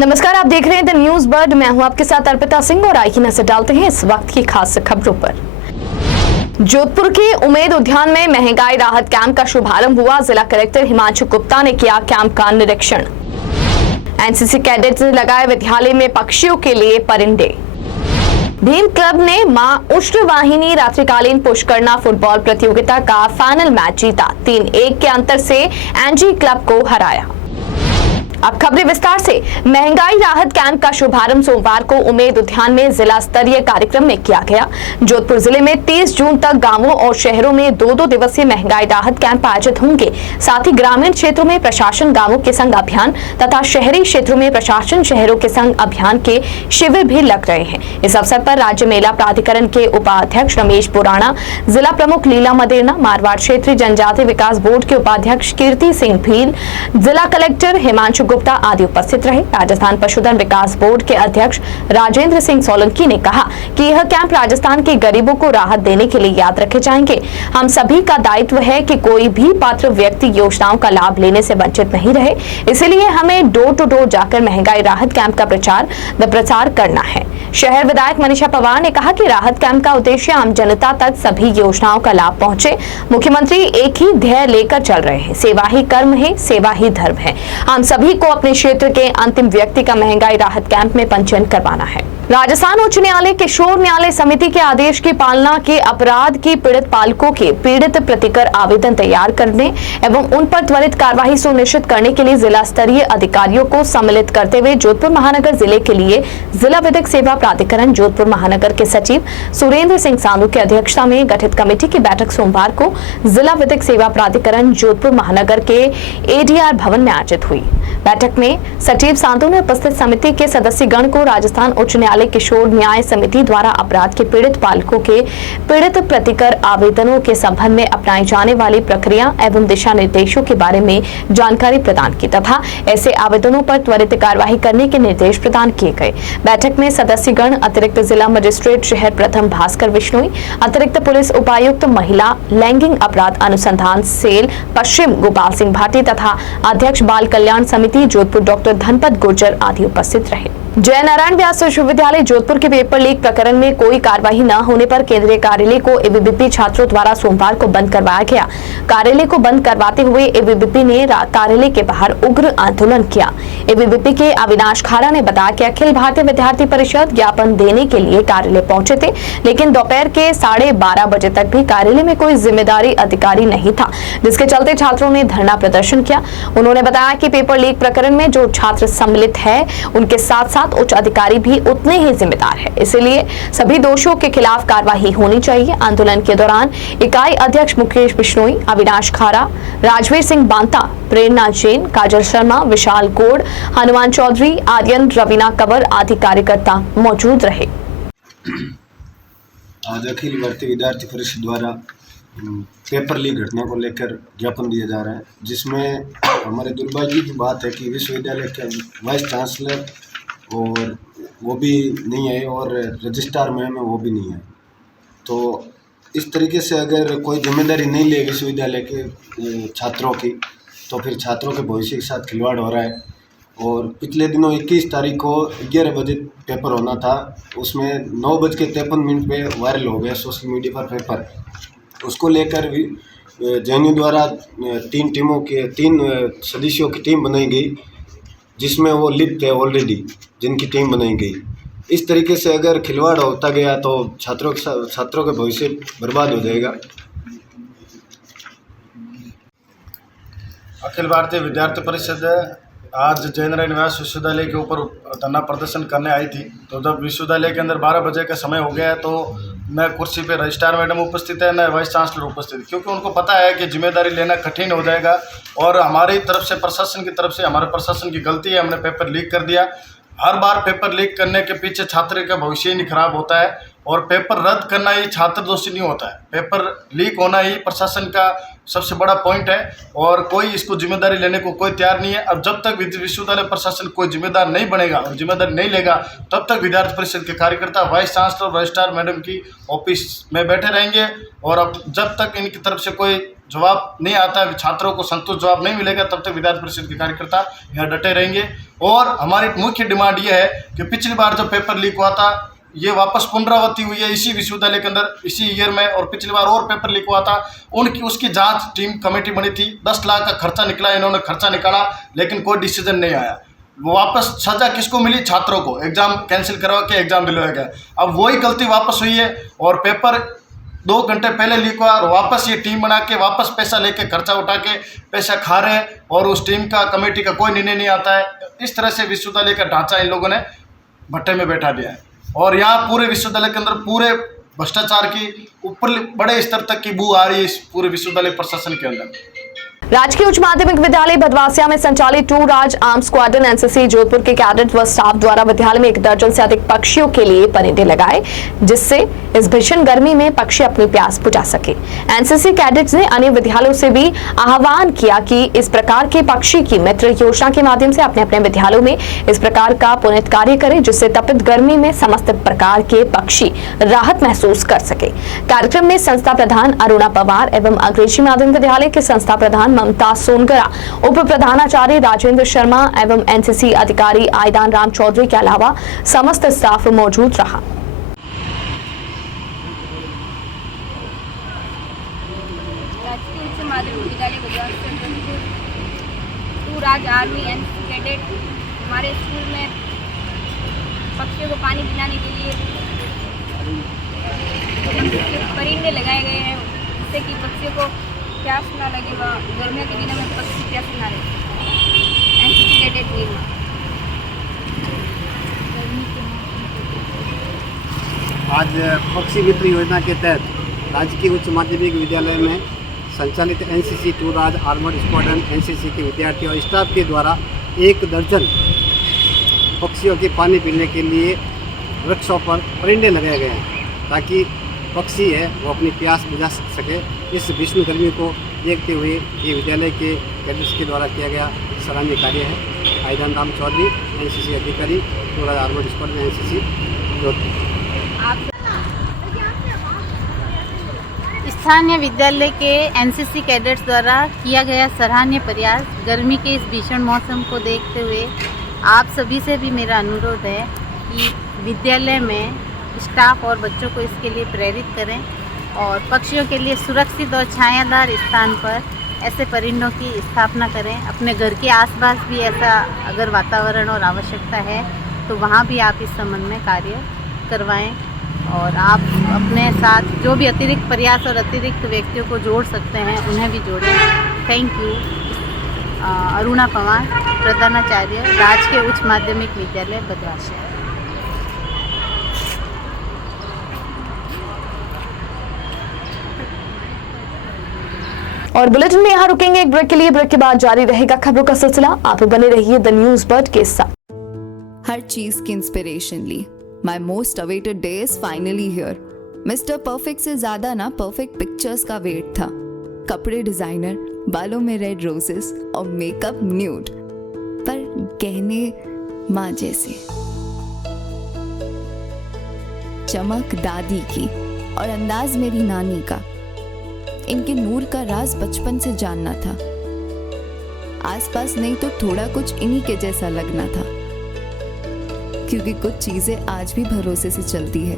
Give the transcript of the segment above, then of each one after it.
नमस्कार, आप देख रहे हैं द न्यूज बर्ड। मैं हूं आपके साथ अर्पिता सिंह और आइए नजर डालते हैं इस वक्त की खास खबरों पर। जोधपुर के उमेद उद्यान में महंगाई राहत कैंप का शुभारंभ हुआ। जिला कलेक्टर हिमांशु गुप्ता ने किया कैंप का निरीक्षण। एनसीसी कैडेट्स ने लगाए विद्यालय में पक्षियों के लिए परिंदे। भीम क्लब ने मां उष्णवाहिनी रात्रिकालीन पुष्करना फुटबॉल प्रतियोगिता का फाइनल मैच जीता। 3-1 के अंतर से एनजी क्लब को हराया। अब खबरें विस्तार से। महंगाई राहत कैंप का शुभारंभ सोमवार को उमेद उद्यान में जिला स्तरीय कार्यक्रम में किया गया। जोधपुर जिले में 30 जून तक गांवों और शहरों में 2-2 दिवसीय महंगाई राहत कैंप आयोजित होंगे। साथ ही ग्रामीण क्षेत्रों में प्रशासन गांवों के संग अभियान तथा शहरी क्षेत्रों में प्रशासन शहरों के संग अभियान के शिविर भी लग रहे हैं। इस अवसर पर राज्य मेला प्राधिकरण के उपाध्यक्ष रमेश पुराणा, जिला प्रमुख लीला मदेरना, मारवाड़ क्षेत्रीय जनजाति विकास बोर्ड के उपाध्यक्ष कीर्ति सिंह भील, जिला कलेक्टर हिमांशु गुप्ता आदि उपस्थित रहे। राजस्थान पशुधन विकास बोर्ड के अध्यक्ष राजेंद्र सिंह सोलंकी ने कहा कि यह कैंप राजस्थान के गरीबों को राहत देने के लिए याद रखे जाएंगे। हम सभी का दायित्व है कि कोई भी पात्र व्यक्ति योजनाओं का लाभ लेने से वंचित नहीं रहे। इसीलिए हमें डोर टू डोर जाकर महंगाई राहत कैंप का प्रचार करना है। शहर विधायक मनीषा पवार ने कहा कि राहत कैंप का उद्देश्य आम जनता तक सभी योजनाओं का लाभ पहुंचे। मुख्यमंत्री एक ही ध्येय लेकर चल रहे हैं, सेवा ही कर्म है, सेवा ही धर्म है। हम सभी को अपने क्षेत्र के अंतिम व्यक्ति का महंगाई राहत कैंप में पंजीयन करवाना है। राजस्थान उच्च न्यायालय किशोर न्यायालय समिति के आदेश की पालना के अपराध की पीड़ित पालकों के पीड़ित प्रतिकर आवेदन तैयार करने एवं उन पर त्वरित कार्यवाही सुनिश्चित करने के लिए जिला स्तरीय अधिकारियों को सम्मिलित करते हुए जोधपुर महानगर जिले के लिए जिला विधिक सेवा प्राधिकरण जोधपुर महानगर के सचिव सुरेंद्र सिंह सांधू की अध्यक्षता में गठित कमेटी की बैठक सोमवार को जिला विधिक सेवा प्राधिकरण जोधपुर महानगर के एडीआर भवन में आयोजित हुई। बैठक में सचिव सांधू ने उपस्थित समिति के सदस्यगण को राजस्थान उच्च न्यायालय किशोर न्याय समिति द्वारा अपराध के पीड़ित पालकों के पीड़ित प्रतिकर आवेदनों के संबंध में अपनाई जाने वाली प्रक्रिया एवं दिशा निर्देशों के बारे में जानकारी प्रदान की तथा ऐसे आवेदनों पर त्वरित कार्यवाही करने के निर्देश प्रदान किए गए। बैठक में सदस्यगण अतिरिक्त जिला मजिस्ट्रेट शहर प्रथम भास्कर विश्नोई, अतिरिक्त पुलिस उपायुक्त महिला लैंगिक अपराध अनुसंधान सेल पश्चिम गोपाल सिंह भाटी तथा अध्यक्ष बाल कल्याण समिति जोधपुर डॉक्टर धनपत गुर्जर आदि उपस्थित रहे। जय नारायण व्यास विश्वविद्यालय जोधपुर के पेपर लीक प्रकरण में कोई कार्यवाही न होने पर केंद्रीय कार्यालय को एबीवीपी छात्रों द्वारा सोमवार को बंद करवाया गया। कार्यालय को बंद करवाते हुए एबीवीपी ने कार्यालय के बाहर उग्र आंदोलन किया। एबीवीपी के अविनाश खारा ने बताया कि अखिल भारतीय विद्यार्थी परिषद ज्ञापन देने के लिए कार्यालय पहुंचे थे, लेकिन दोपहर के 12:30 बजे तक भी कार्यालय में कोई जिम्मेदारी अधिकारी नहीं था, जिसके चलते छात्रों ने धरना प्रदर्शन किया। उन्होंने बताया कि पेपर लीक प्रकरण में जो छात्र सम्मिलित है उनके साथ उच्च अधिकारी भी उतने ही जिम्मेदार है, इसलिए सभी दोषियों के खिलाफ कार्रवाई होनी चाहिए। आंदोलन के दौरान इकाई अध्यक्ष मुकेश बिश्नोई, अविनाश खारा, राजवीर सिंह बांता, प्रेरणा जैन, काजल शर्मा, विशाल गोड़, हनुमान चौधरी, आर्यन, रवीना कंवर आदि कार्यकर्ता मौजूद रहे। आज अखिल भारतीय विद्यार्थी परिषद द्वारा पेपर लीक घटना को लेकर ज्ञापन दिया जा रहा है, जिसमें हमारे दुर्भाग्य की बात है कि विश्वविद्यालय के वाइस चांसलर और वो भी नहीं है और रजिस्ट्रार मैम है वो भी नहीं है। तो इस तरीके से अगर कोई जिम्मेदारी नहीं ले विश्वविद्यालय के छात्रों की, तो फिर छात्रों के भविष्य के साथ खिलवाड़ हो रहा है। और पिछले दिनों 21 तारीख को 11 बजे पेपर होना था, उसमें 9:53 पे वायरल हो गया सोशल मीडिया पर पेपर। उसको लेकर भी जेएनयू द्वारा 3 सदस्यों की टीम बनाई गई, जिसमें वो लिप्त है ऑलरेडी, जिनकी टीम बनाई गई। इस तरीके से अगर खिलवाड़ होता गया तो छात्रों के भविष्य बर्बाद हो जाएगा। अखिल भारतीय विद्यार्थी परिषद आज जय नारायण व्यास विश्वविद्यालय के ऊपर धरना प्रदर्शन करने आई थी। तो जब विश्वविद्यालय के अंदर 12 बजे का समय हो गया है, तो न कुर्सी पे रजिस्ट्रार मैडम उपस्थित है, न वाइस चांसलर उपस्थित है, क्योंकि उनको पता है कि जिम्मेदारी लेना कठिन हो जाएगा। और हमारी तरफ से, प्रशासन की तरफ से, हमारे प्रशासन की गलती है, हमने पेपर लीक कर दिया। हर बार पेपर लीक करने के पीछे छात्र का भविष्य नहीं खराब होता है, और पेपर रद्द करना ही छात्र दोषी नहीं होता है, पेपर लीक होना ही प्रशासन का सबसे बड़ा पॉइंट है और कोई इसको जिम्मेदारी लेने को कोई तैयार नहीं है। अब जब तक विश्वविद्यालय प्रशासन कोई जिम्मेदार नहीं बनेगा और जिम्मेदारी नहीं लेगा तब तक विद्यार्थी परिषद के कार्यकर्ता वाइस चांसलर रजिस्ट्रार मैडम की ऑफिस में बैठे रहेंगे और अब जब तक इनकी तरफ से कोई जवाब नहीं आता है, छात्रों को संतुष्ट जवाब नहीं मिलेगा, तब तक विद्यार्थी परिषद के कार्यकर्ता यहाँ डटे रहेंगे। और हमारी मुख्य डिमांड ये है कि पिछली बार जब पेपर लीक हुआ था ये वापस पुनरावृत्ति हुई है इसी विश्वविद्यालय के अंदर इसी ईयर में, और पिछली बार और पेपर लीक हुआ था उसकी जांच टीम कमेटी बनी थी, 10 लाख का खर्चा निकला, इन्होंने खर्चा निकाला लेकिन कोई डिसीजन नहीं आया। वापस सजा किसको मिली? छात्रों को, एग्जाम कैंसिल करवा के एग्जाम दिलवाया गया। अब वही गलती वापस हुई है और पेपर 2 घंटे पहले लीक हुआ और वापस ये टीम बना के वापस पैसा लेके खर्चा उठा के पैसा खा रहे हैं और उस टीम का कमेटी का कोई निर्णय नहीं आता है। इस तरह से विश्वविद्यालय का ढांचा इन लोगों ने भट्टे में बैठा दिया है और यहाँ पूरे विश्वविद्यालय के अंदर पूरे भ्रष्टाचार की ऊपर बड़े स्तर तक की बू आ रही है इस पूरे विश्वविद्यालय प्रशासन के अंदर। राजकीय उच्च माध्यमिक विद्यालय भदवासिया में संचालित 2 राज आर्म स्क्वाड्रन एनसीसी जोधपुर के कैडेट व स्टाफ द्वारा विद्यालय में 1 दर्जन से अधिक पक्षियों के लिए परिंदे लगाए, जिससे इस भीषण गर्मी में पक्षी अपनी प्यास बुझा सके। एनसीसी कैडेट्स ने अन्य विद्यालयों से भी आह्वान किया कि इस प्रकार के पक्षी की मित्र योजना के माध्यम से अपने अपने विद्यालयों में इस प्रकार का पुनीत कार्य करें, जिससे तपित गर्मी में समस्त प्रकार के पक्षी राहत महसूस कर सके। कार्यक्रम में संस्था प्रधान अरुणा पवार एवं अंग्रेजी माध्यम विद्यालय के संस्था प्रधान ममता सोनगरा, उप प्रधानाचार्य राजेंद्र शर्मा एवं एनसीसी अधिकारी आयदान राम चौधरी के अलावा समस्त स्टाफ मौजूद रहा। राजकीय उच्च माध्यमिक विद्यालय भदवासिया 2 राज आर्मी एंड कैडेट हमारे स्कूल में पक्षियों को पानी पिलाने के लिए परिंदे लगाए गए हैं, जिससे कि पक्षियों को प्यास ना लगे व गर्मियों के दिनों में पक्षी प्यास ना लगे। NCC cadet Nirma. आज पक्षी मित्र योजना के तहत राजकीय उच्च माध्यमिक विद्यालय में संचालित एनसीसी 2 राज आर्मर्ड स्क्वाड्रन एनसीसी के विद्यार्थियों और स्टाफ के द्वारा 1 दर्जन पक्षियों के पानी पीने के लिए वृक्षों पर परिंदे लगाए गए हैं ताकि पक्षी है वो अपनी प्यास बुझा सके। इस भीषण गर्मी को देखते हुए ये विद्यालय के कैडेट्स के द्वारा किया गया सराहनीय कार्य है। आयदान राम चौधरी एनसीसी अधिकारी 2 राज आर्मर्ड स्क्वाड्रन एनसीसी जोधपुर। स्थानीय विद्यालय के एनसीसी कैडेट्स द्वारा किया गया सराहनीय प्रयास। गर्मी के इस भीषण मौसम को देखते हुए आप सभी से भी मेरा अनुरोध है कि विद्यालय में स्टाफ और बच्चों को इसके लिए प्रेरित करें और पक्षियों के लिए सुरक्षित और छायादार स्थान पर ऐसे परिंदों की स्थापना करें। अपने घर के आसपास भी ऐसा अगर वातावरण और आवश्यकता है तो वहाँ भी आप इस संबंध में कार्य करवाएं और आप अपने साथ जो भी अतिरिक्त प्रयास और अतिरिक्त व्यक्तियों को जोड़ सकते हैं उन्हें भी जोड़ें। Thank you. अरुणा पवार, प्रधानाचार्य, राजकीय उच्च माध्यमिक विद्यालय भदवासिया। और बुलेटिन में यहाँ रुकेंगे एक ब्रेक के लिए। ब्रेक के बाद जारी रहेगा खबरों का सिलसिला। आप बने रहिए द न्यूज बर्ड के साथ। हर चीज की इंस्पिरेशन ली। My most awaited day is finally here. Mister perfect से ज्यादा ना परफेक्ट पिक्चर्स का वेट था। कपड़े डिजाइनर, बालों में रेड रोजेस और मेकअप न्यूड, पर गहने माँ जैसे। चमक दादी की और अंदाज मेरी नानी का। इनके नूर का राज बचपन से जानना था। आसपास नहीं तो थोड़ा कुछ इन्हीं के जैसा लगना था, क्योंकि कुछ चीजें आज भी भरोसे से चलती है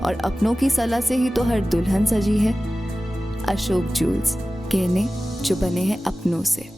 और अपनों की सलाह से ही तो हर दुल्हन सजी है। अशोक ज्वेल्स, गहने जो बने हैं अपनों से।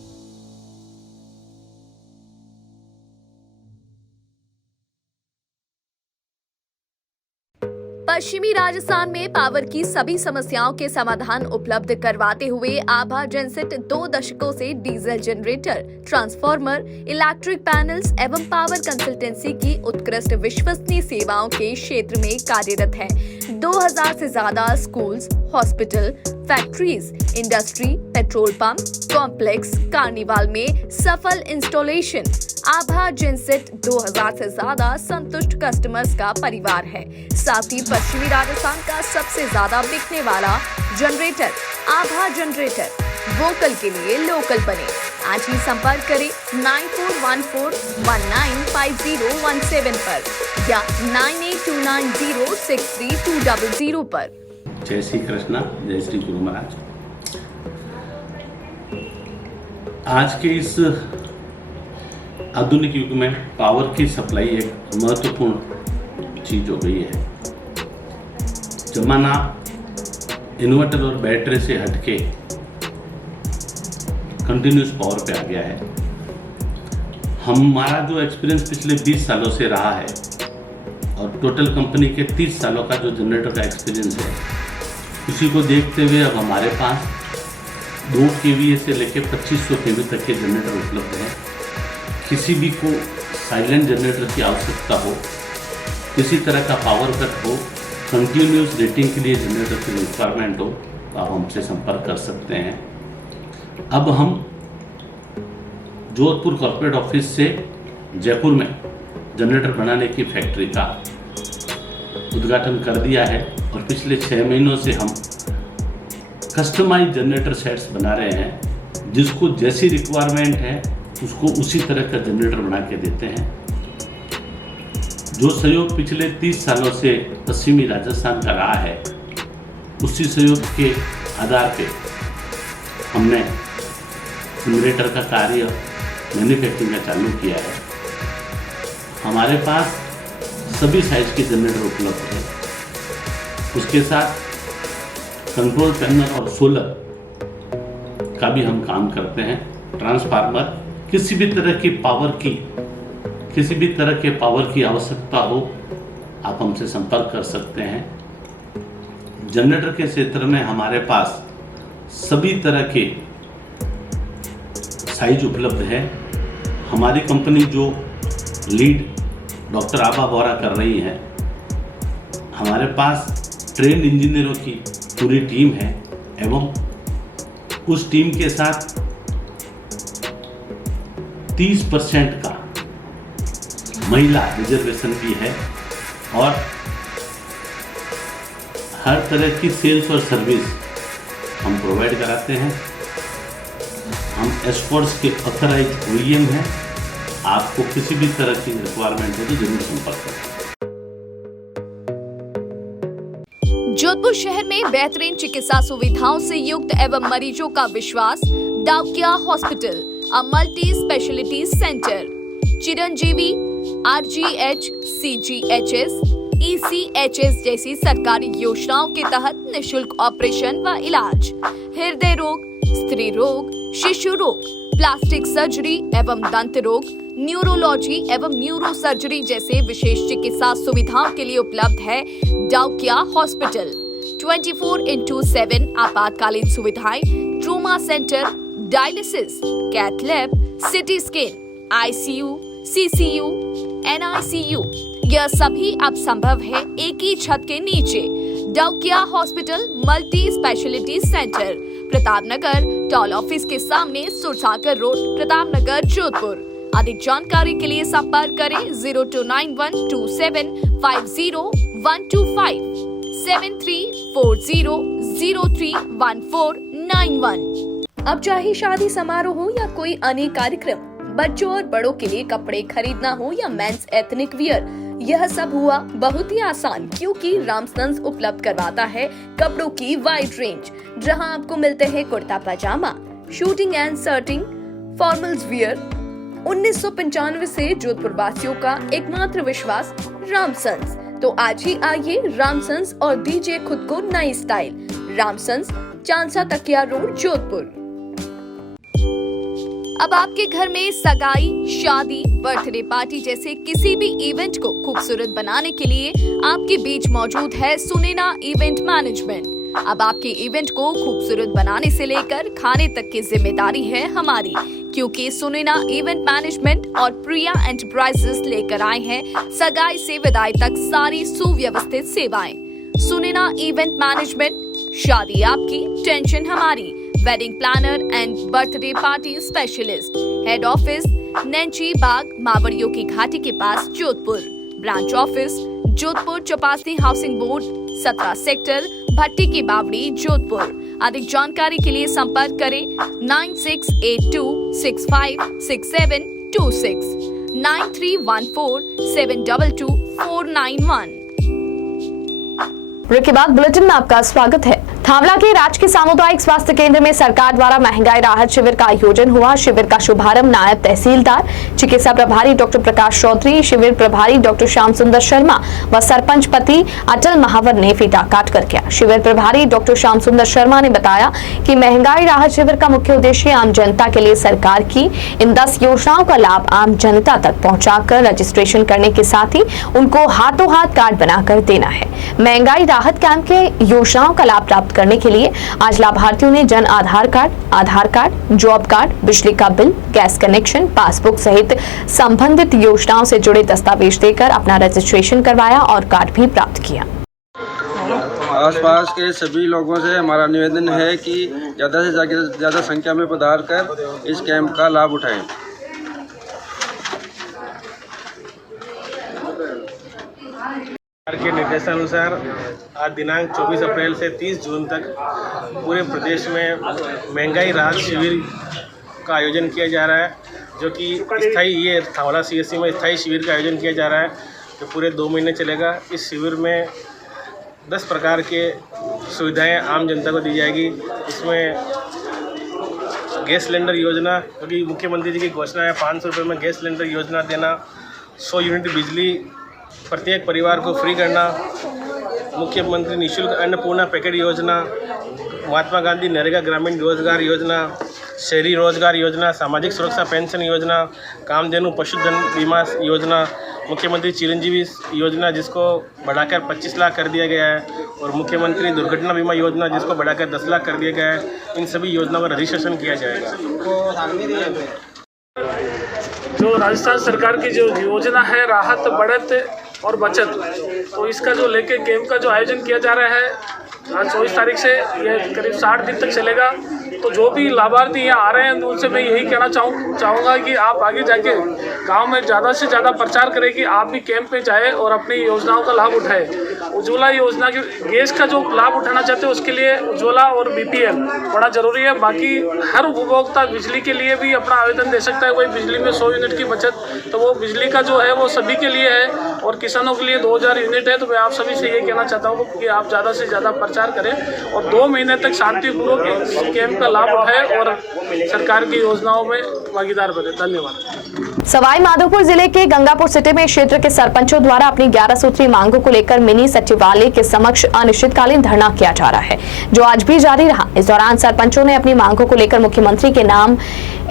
पश्चिमी राजस्थान में पावर की सभी समस्याओं के समाधान उपलब्ध करवाते हुए आभा जेनसेट 2 दशकों से diesel generator, transformer, electric panels एवं पावर कंसल्टेंसी की उत्कृष्ट विश्वसनीय सेवाओं के क्षेत्र में कार्यरत है। 2000 से ज्यादा schools, hospital, factories, industry, petrol pump, complex, carnival में सफल इंस्टॉलेशन। आभा जेनसेट 2000 से ज्यादा संतुष्ट कस्टमर्स का परिवार है। साथ ही पश्चिमी राजस्थान का सबसे ज्यादा बिकने वाला जनरेटर आभा जनरेटर। वोकल के लिए लोकल बने। आज ही संपर्क करें 9414195017 पर या 9829063200 पर। जय श्री कृष्णा, जय श्री गुरु महाराज। आज के इस आधुनिक युग में पावर की सप्लाई एक महत्वपूर्ण चीज हो गई है। जमाना इन्वर्टर और बैटरी से हटके कंटिन्यूस पावर पे आ गया है। हमारा जो एक्सपीरियंस पिछले 20 सालों से रहा है और टोटल कंपनी के 30 सालों का जो जनरेटर का एक्सपीरियंस है, उसी को देखते हुए अब हमारे पास 2 kVA से लेकर 2500 kV तक के जनरेटर उपलब्ध हैं। किसी भी को साइलेंट जनरेटर की आवश्यकता हो, किसी तरह का पावर कट हो, कंटिन्यूस रेटिंग के लिए जनरेटर की रिक्वायरमेंट हो, तो आप हमसे संपर्क कर सकते हैं। अब हम जोधपुर कॉर्पोरेट ऑफिस से जयपुर में जनरेटर बनाने की फैक्ट्री का उद्घाटन कर दिया है और पिछले 6 महीनों से हम कस्टमाइज जनरेटर सेट्स बना रहे हैं। जिसको जैसी रिक्वायरमेंट है उसको उसी तरह का जनरेटर बना के देते हैं। जो सहयोग पिछले 30 सालों से पश्चिमी राजस्थान का रहा है, उसी सहयोग के आधार पे हमने जनरेटर का कार्य मैन्युफैक्चरिंग का चालू किया है। हमारे पास सभी साइज के जनरेटर उपलब्ध है। उसके साथ कंट्रोल पैनल और सोलर का भी हम काम करते हैं। ट्रांसफार्मर, किसी भी तरह के पावर की आवश्यकता हो, आप हमसे संपर्क कर सकते हैं। जनरेटर के क्षेत्र में हमारे पास सभी तरह के साइज उपलब्ध है। हमारी कंपनी जो लीड डॉक्टर आभा बोरा कर रही है, हमारे पास ट्रेन इंजीनियरों की पूरी टीम है एवं उस टीम के साथ 30% का महिला रिजर्वेशन भी है और हर तरह की सेल्स और सर्विस हम प्रोवाइड कराते हैं। हम एस्कॉर्ट्स के ऑथराइज OEM हैं। आपको किसी भी तरह की रिक्वायरमेंट हो तो जरूर संपर्क करें। जोधपुर शहर में बेहतरीन चिकित्सा सुविधाओं से युक्त एवं मरीजों का विश्वास Daukiya hospital, a multi speciality centre. Chiranjeevi, RGH, CGHS, ECHS जैसी सरकारी योजनाओं के तहत निशुल्क ऑपरेशन व इलाज, हृदय रोग, स्त्री रोग, शिशु रोग, प्लास्टिक सर्जरी एवं दंत रोग, न्यूरोलॉजी एवं न्यूरो सर्जरी जैसे विशेष चिकित्सा सुविधाओं के लिए उपलब्ध है डाउकिया हॉस्पिटल। 24/7 आपातकालीन सुविधाएं, trauma centre, dialysis, cath lab, CT scan, ICU, CCU, NICU, यह सभी अब संभव है एक ही छत के नीचे। Daukiya hospital multi speciality centre, Pratapnagar toll office के सामने, सुरसागर रोड, प्रतापनगर, जोधपुर। अधिक जानकारी के लिए संपर्क करें 02912750 7340031491। अब चाहे शादी समारोह हो या कोई अन्य कार्यक्रम, बच्चों और बड़ों के लिए कपड़े खरीदना हो या मेंस एथनिक वियर, यह सब हुआ बहुत ही आसान, क्योंकि रामसन्स उपलब्ध करवाता है कपड़ों की वाइड रेंज, जहां आपको मिलते हैं kurta pajama, shooting and shirting, formals wear. 1995 से जोधपुर वासियों का एकमात्र विश्वास रामसन्स। तो आज ही आइए रामसन्स और दीजिए खुद को नई स्टाइल। रामसन्स, चांसा तकिया रोड, जोधपुर। अब आपके घर में सगाई, शादी, बर्थडे पार्टी जैसे किसी भी इवेंट को खूबसूरत बनाने के लिए आपके बीच मौजूद है सुनैना इवेंट मैनेजमेंट। अब आपके इवेंट को खूबसूरत बनाने से लेकर खाने तक की जिम्मेदारी है हमारी, क्योंकि सुनैना इवेंट मैनेजमेंट और प्रिया एंटरप्राइजेस लेकर आए हैं सगाई से विदाई तक सारी सुव्यवस्थित सेवाएं। सुनेना इवेंट मैनेजमेंट, शादी आपकी टेंशन हमारी, wedding planner and birthday party specialist. Head office Nainchi Bagh मावड़ियों की घाटी के पास Jodhpur. Branch office Jodhpur Chopasni housing board 17 sector भट्टी की बावड़ी जोधपुर। अधिक जानकारी के लिए संपर्क करें 9682656726 9314722491। ब्रेक के बाद बुलेटिन में आपका स्वागत है। थावला के राजकीय सामुदायिक स्वास्थ्य केंद्र में सरकार द्वारा महंगाई राहत शिविर का आयोजन हुआ। शिविर का शुभारंभ नायब तहसीलदार चिकित्सा प्रभारी डॉक्टर प्रकाश चौधरी, शिविर प्रभारी डॉक्टर श्याम सुंदर शर्मा व सरपंच पति अटल महावर ने फीता काट कर किया। शिविर प्रभारी डॉक्टर श्याम सुंदर शर्मा ने बताया कि महंगाई राहत शिविर का मुख्य उद्देश्य आम जनता के लिए सरकार की इन 10 योजनाओं का लाभ आम जनता तक पहुँचाकर रजिस्ट्रेशन करने के साथ ही उनको हाथों हाथ कार्ड बनाकर देना है। महंगाई राहत कैंप के योजनाओं का लाभ प्राप्त करने के लिए आज लाभार्थियों ने Jan Aadhaar card, job card, बिजली का बिल, गैस कनेक्शन, पासबुक सहित संबंधित योजनाओं से जुड़े दस्तावेज देकर अपना रजिस्ट्रेशन करवाया और कार्ड भी प्राप्त किया। आसपास के सभी लोगों से हमारा निवेदन है कि ज़्यादा से ज़्यादा संख्या में पधार कर इस कैंप का लाभ उठाएं। सरकार के निर्देशानुसार आज दिनांक 24 अप्रैल से 30 जून तक पूरे प्रदेश में महंगाई राहत शिविर का आयोजन किया जा रहा है, जो कि स्थायी थावला CSC में स्थायी शिविर का आयोजन किया जा रहा है, जो पूरे 2 महीने चलेगा। इस शिविर में 10 प्रकार के सुविधाएं आम जनता को दी जाएगी। इसमें गैस सिलेंडर योजना, क्योंकि मुख्यमंत्री जी की घोषणा है 500 रुपये में गैस सिलेंडर योजना देना, 100 यूनिट बिजली प्रत्येक परिवार को फ्री करना, मुख्यमंत्री निःशुल्क अन्नपूर्णा पैकेट योजना, महात्मा गांधी नरेगा ग्रामीण रोजगार योजना, शहरी रोजगार योजना, सामाजिक सुरक्षा पेंशन योजना, कामधेनु पशुधन बीमा योजना, मुख्यमंत्री चिरंजीवी योजना जिसको बढ़ाकर 25 लाख कर दिया गया है, और मुख्यमंत्री दुर्घटना बीमा योजना जिसको बढ़ाकर 10 लाख कर दिया गया है। इन सभी योजनाओं का रजिस्ट्रेशन किया जाएगा। जो राजस्थान सरकार की जो योजना है राहत, बढ़त और बचत, तो इसका जो लेके कैंप का जो आयोजन किया जा रहा है आज 24 तारीख से ये करीब 60 दिन तक चलेगा। तो जो भी लाभार्थी यहाँ आ रहे हैं उनसे मैं यही कहना चाहूँगा कि आप आगे जाके गांव में ज़्यादा से ज़्यादा प्रचार करें कि आप भी कैंप में जाएं और अपनी योजनाओं का लाभ उठाएं। उज्ज्वला योजना की गैस का जो लाभ उठाना चाहते हैं उसके लिए उज्ज्वला और BPL बड़ा ज़रूरी है। बाकी हर उपभोक्ता बिजली के लिए भी अपना आवेदन दे सकता है। कोई बिजली में 100 यूनिट की बचत, तो वो बिजली का जो है वो सभी के लिए है, और किसानों के लिए 2000 यूनिट है। तो मैं आप सभी से ये कहना चाहता हूँ कि आप ज़्यादा से ज़्यादा प्रचार करें और 2 महीने तक शांतिपूर्वक इस कैंप का लाभ उठाएं और सरकार की योजनाओं में भागीदार बने। धन्यवाद। सवाई माधोपुर जिले के गंगापुर सिटी में क्षेत्र के सरपंचों द्वारा अपनी 11 सूत्री मांगों को लेकर मिनी सचिवालय के समक्ष अनिश्चितकालीन धरना किया जा रहा है, जो आज भी जारी रहा। इस दौरान सरपंचों ने अपनी मांगों को लेकर मुख्यमंत्री के नाम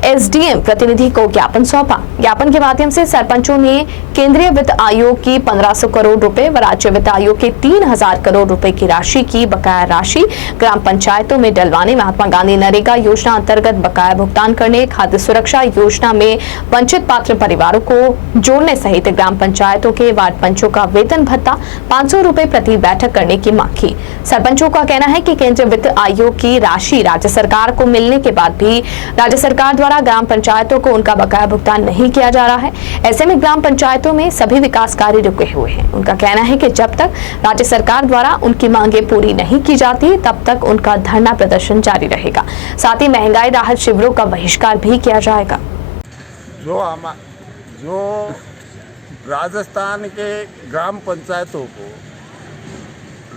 SDM प्रतिनिधि को ज्ञापन सौंपा। ज्ञापन के माध्यम से सरपंचों ने केंद्रीय वित्त आयोग की 1500 करोड़ रुपए व राज्य वित्त आयोग के 3000 करोड़ रुपए की राशि की बकाया राशि ग्राम पंचायतों में डलवाने, महात्मा गांधी नरेगा योजना अंतर्गत बकाया भुगतान करने, खाद्य सुरक्षा योजना में वंचित पात्र परिवारों को जोड़ने सहित ग्राम पंचायतों के वार्ड पंचों का वेतन भत्ता 500 रुपए प्रति बैठक करने की मांग की। सरपंचों का कहना है कि केंद्रीय वित्त आयोग की राशि राज्य सरकार को मिलने के बाद भी राज्य सरकार द्वारा ग्राम पंचायतों को उनका बकाया भुगतान नहीं किया जा रहा है। ऐसे में ग्राम पंचायतों में सभी विकास कार्य रुके हुए हैं। उनका कहना है कि जब तक राज्य सरकार द्वारा उनकी मांगे पूरी नहीं की जाती तब तक उनका धरना प्रदर्शन जारी रहेगा। साथ ही महंगाई राहत शिविरों का बहिष्कार भी किया जाएगा। जो राजस्थान के ग्राम पंचायतों को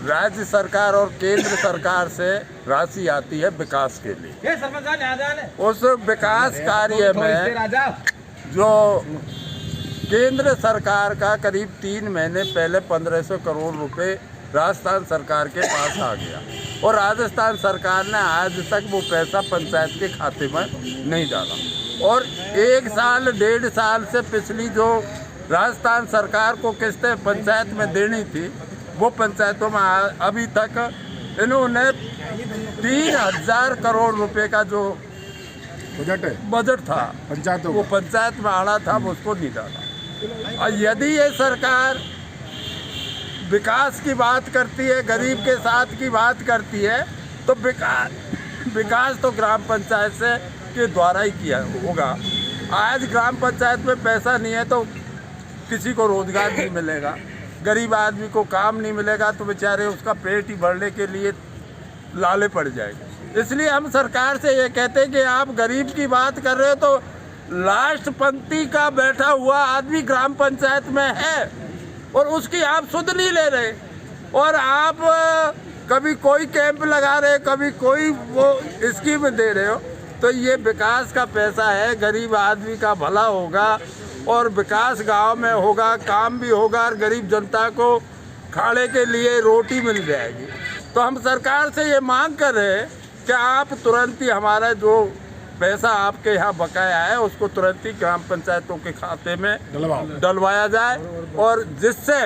राज्य सरकार और केंद्र सरकार से राशि आती है विकास के लिए, उस विकास कार्य में जो केंद्र सरकार का करीब 3 महीने पहले 1500 करोड़ रुपए राजस्थान सरकार के पास आ गया, और राजस्थान सरकार ने आज तक वो पैसा पंचायत के खाते में नहीं डाला। और 1 साल 1.5 साल से पिछली जो राजस्थान सरकार को किस्तें पंचायत में देनी थी, वो पंचायतों में अभी तक इन्होंने 3000 करोड़ रुपए का जो बजट था पंचायतों, वो पंचायत में आना था, वो उसको नहीं डाला। और यदि ये सरकार विकास की बात करती है, गरीब के साथ की बात करती है, तो विकास तो ग्राम पंचायत से के द्वारा ही किया होगा। आज ग्राम पंचायत में पैसा नहीं है तो किसी को रोजगार नहीं मिलेगा, गरीब आदमी को काम नहीं मिलेगा, तो बेचारे उसका पेट ही भरने के लिए लाले पड़ जाएंगे। इसलिए हम सरकार से ये कहते हैं कि आप गरीब की बात कर रहे हो तो लास्ट पंक्ति का बैठा हुआ आदमी ग्राम पंचायत में है और उसकी आप सुध नहीं ले रहे, और आप कभी कोई कैंप लगा रहे, कभी कोई वो स्कीम दे रहे हो। तो ये विकास का पैसा है, गरीब आदमी का भला होगा और विकास गांव में होगा, काम भी होगा और गरीब जनता को खाने के लिए रोटी मिल जाएगी। तो हम सरकार से ये मांग कर रहे हैं कि आप तुरंत ही हमारा जो पैसा आपके यहाँ बकाया है उसको तुरंत ही ग्राम पंचायतों के खाते में डलवाया जाए, और जिससे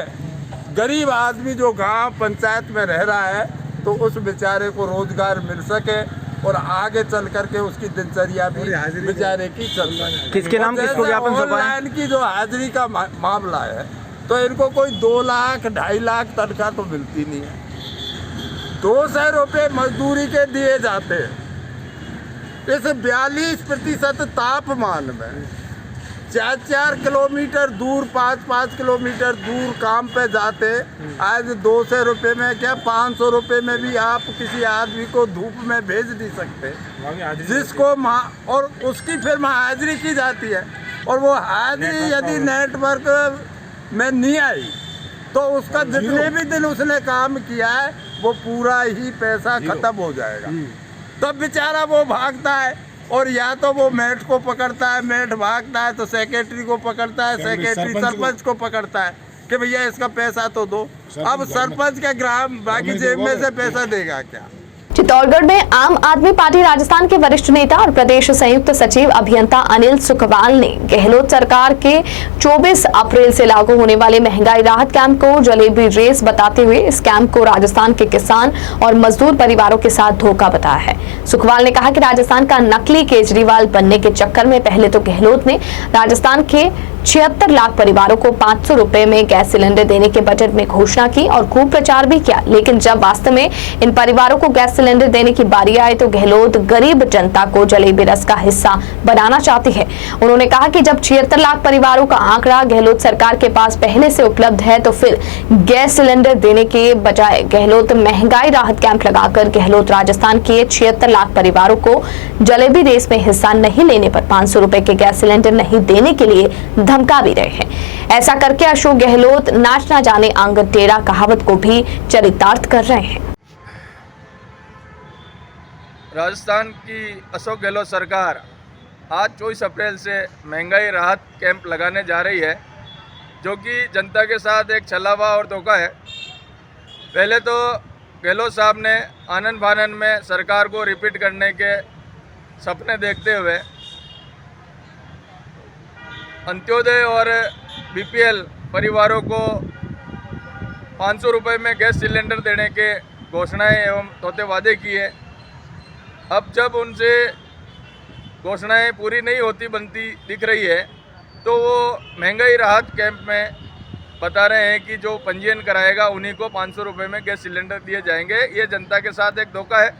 गरीब आदमी जो गांव पंचायत में रह रहा है तो उस बेचारे को रोजगार मिल सके और आगे चल करके उसकी दिनचर्या भी बेचारे की चल सके। किसके नाम किसको ज्ञापन सौंपा है? ऑनलाइन की जो हाजिरी का मामला है तो इनको कोई 2 लाख 2.5 लाख तनख्वाह तो मिलती नहीं है, 200 रुपये मजदूरी के दिए जाते हैं। इस 42% तापमान में 4 किलोमीटर दूर 5 किलोमीटर दूर काम पे जाते, आज 200 रुपये में क्या 500 रुपये में भी आप किसी आदमी को धूप में भेज नहीं सकते, जिसको और उसकी फिर हाजिरी की जाती है, और वो हाजिरी यदि नेटवर्क में नहीं आई तो उसका जितने भी दिन उसने काम किया है वो पूरा ही पैसा खत्म हो जाएगा। तब बेचारा वो भागता है, और या तो वो मेट को पकड़ता है, मेट भागता है तो सेक्रेटरी को पकड़ता है, सेक्रेटरी सरपंच को पकड़ता है कि भैया इसका पैसा तो दो। अब सरपंच का ग्राम बाकी जेब में से पैसा देगा क्या? चित्तौड़गढ़ में आम आदमी पार्टी राजस्थान के वरिष्ठ नेता और प्रदेश संयुक्त सचिव अभियंता अनिल सुखवाल ने गहलोत सरकार के 24 अप्रैल से लागू होने वाले महंगाई राहत कैंप को जलेबी रेस बताते हुए इस कैंप को राजस्थान के किसान और मजदूर परिवारों के साथ धोखा बताया है। सुखवाल ने कहा कि राजस्थान का नकली केजरीवाल बनने के चक्कर में पहले तो गहलोत ने राजस्थान के 76 लाख परिवारों को 500 रुपए में गैस सिलेंडर देने के बजट में घोषणा की और खूब प्रचार भी किया, लेकिन जब वास्तव में इन परिवारों को गैस सिलेंडर देने की बारी आई तो गहलोत गरीब जनता को जलेबी रस का हिस्सा बनाना चाहती है। उन्होंने कहा कि जब 76 लाख परिवारों का आंकड़ा गहलोत सरकार के पास पहले से उपलब्ध है तो फिर गैस सिलेंडर देने के बजाय गहलोत महंगाई राहत कैंप लगाकर गहलोत राजस्थान के 76 लाख परिवारों को जलेबी रेस में हिस्सा नहीं लेने पर 500 रुपए के गैस सिलेंडर नहीं देने के लिए धमका भी रहे हैं। ऐसा करके अशोक गहलोत नाच ना जाने आंगन टेढ़ा कहावत को भी चरितार्थ कर रहे हैं। राजस्थान की अशोक गहलोत सरकार आज 24 अप्रैल से महंगाई राहत कैंप लगाने जा रही है, जो कि जनता के साथ एक छलावा और धोखा है। पहले तो गहलोत साहब ने आनंद फानन में सरकार को रिपीट करने के सपने देखते हुए अंत्योदय और बीपीएल परिवारों को 500 रुपये में गैस सिलेंडर देने के घोषणाएं एवं तोते वादे किए। अब जब उनसे घोषणाएं पूरी नहीं होती बनती दिख रही है तो वो महंगाई राहत कैंप में बता रहे हैं कि जो पंजीयन कराएगा उन्हीं को 500 रुपये में गैस सिलेंडर दिए जाएंगे। ये जनता के साथ एक धोखा है।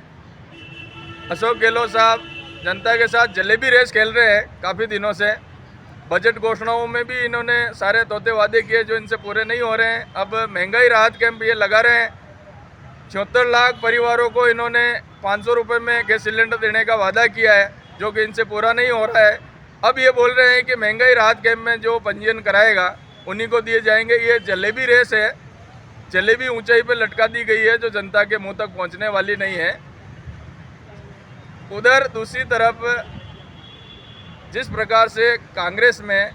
अशोक गहलोत साहब जनता के साथ जलेबी रेस खेल रहे हैं काफ़ी दिनों से। बजट घोषणाओं में भी इन्होंने सारे तोते वादे किए जो इनसे पूरे नहीं हो रहे हैं। अब महंगाई राहत कैंप ये लगा रहे हैं। 76 लाख परिवारों को इन्होंने 500 रुपये में गैस सिलेंडर देने का वादा किया है, जो कि इनसे पूरा नहीं हो रहा है। अब ये बोल रहे हैं कि महंगाई राहत कैंप में जो पंजीयन कराएगा उन्हीं को दिए जाएंगे। ये जलेबी रेस है, जलेबी ऊंचाई पे लटका दी गई है जो जनता के मुंह तक पहुंचने वाली नहीं है। उधर दूसरी तरफ जिस प्रकार से कांग्रेस में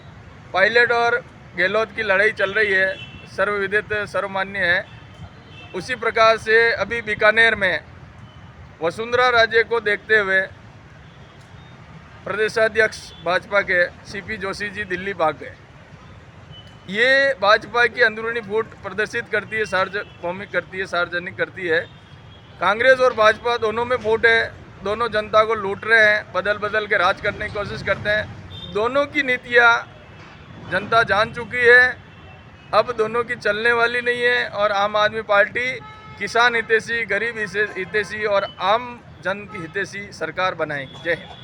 पायलट और गहलोत की लड़ाई चल रही है, सर्वविदित सर्वमान्य है, उसी प्रकार से अभी बीकानेर में वसुंधरा राजे को देखते हुए प्रदेशाध्यक्ष भाजपा के सीपी जोशी जी दिल्ली भाग गए। ये भाजपा की अंदरूनी फूट प्रदर्शित करती है, सार्वभौमिक करती है, सार्वजनिक करती है। कांग्रेस और भाजपा दोनों में फूट है, दोनों जनता को लूट रहे हैं, बदल बदल के राज करने की कोशिश करते हैं। दोनों की नीतियाँ जनता जान चुकी है। अब दोनों की चलने वाली नहीं है और आम आदमी पार्टी किसान हितैषी, गरीब हितैषी और आम जन की हितैषी सरकार बनाएगी। जय हिंद।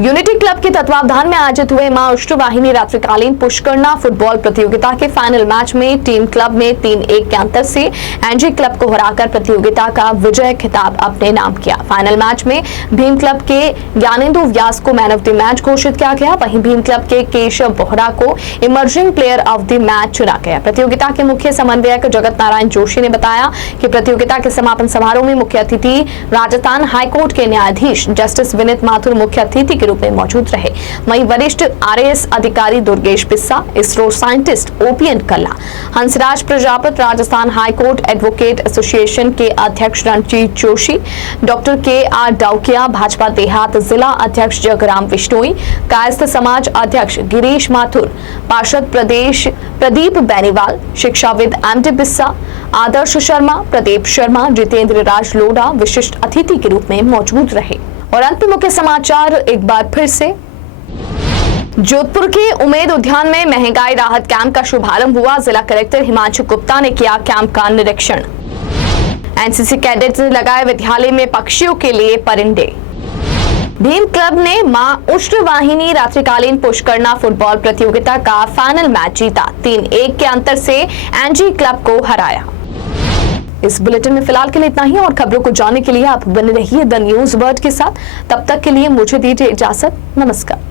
यूनिटी क्लब के तत्वावधान में आयोजित हुए मां अष्टवाहिनी रात्रिकालीन पुष्करना फुटबॉल प्रतियोगिता के फाइनल मैच में टीम क्लब ने 3-1 के अंतर से एनजी क्लब को हराकर प्रतियोगिता का विजय खिताब अपने नाम किया। फाइनल मैच में भीम क्लब के ज्ञानेंदु व्यास को मैन ऑफ द मैच घोषित किया गया। वहीं भीम क्लब के केशव बोहरा को emerging player of the match चुना गया। प्रतियोगिता के मुख्य समन्वयक जगत नारायण जोशी ने बताया कि प्रतियोगिता के समापन समारोह में मुख्य अतिथि राजस्थान हाईकोर्ट के न्यायाधीश जस्टिस विनीत माथुर मुख्य अतिथि के रूप में मौजूद रहे। वहीं वरिष्ठ आरएएस अधिकारी Durgesh Pissa, ISRO scientist OPN Kalla, Hansraj Prajapati, Rajasthan high court advocate association के अध्यक्ष रणजीत जोशी, डॉक्टर के.आर. डाउकिया, भाजपा देहात जिला अध्यक्ष जगराम विश्नोई, कायस्थ समाज अध्यक्ष गिरीश माथुर, पार्षद प्रदेश प्रदीप बेनीवाल, शिक्षाविद एमडी बिस्सा, आदर्श शर्मा, प्रदीप शर्मा, जितेंद्र राज लोढ़ा विशिष्ट अतिथि के रूप में मौजूद रहे। और अंत में मुख्य समाचार एक बार फिर से। जोधपुर के उमेद उद्यान में महंगाई राहत कैंप का शुभारंभ हुआ। जिला कलेक्टर हिमांशु गुप्ता ने किया कैंप का निरीक्षण। एनसीसी कैडेट्स ने लगाए विद्यालय में पक्षियों के लिए परिंदे। भीम क्लब ने मां अष्टवाहिनी रात्रिकालीन पुष्करना फुटबॉल प्रतियोगिता का फाइनल मैच जीता। 3-1 के अंतर से एनजी क्लब को हराया। इस बुलेटिन में फिलहाल के लिए इतना ही और खबरों को जानने के लिए आप बने रहिए द न्यूज वर्ल्ड के साथ। तब तक के लिए मुझे दीजिए इजाजत। नमस्कार।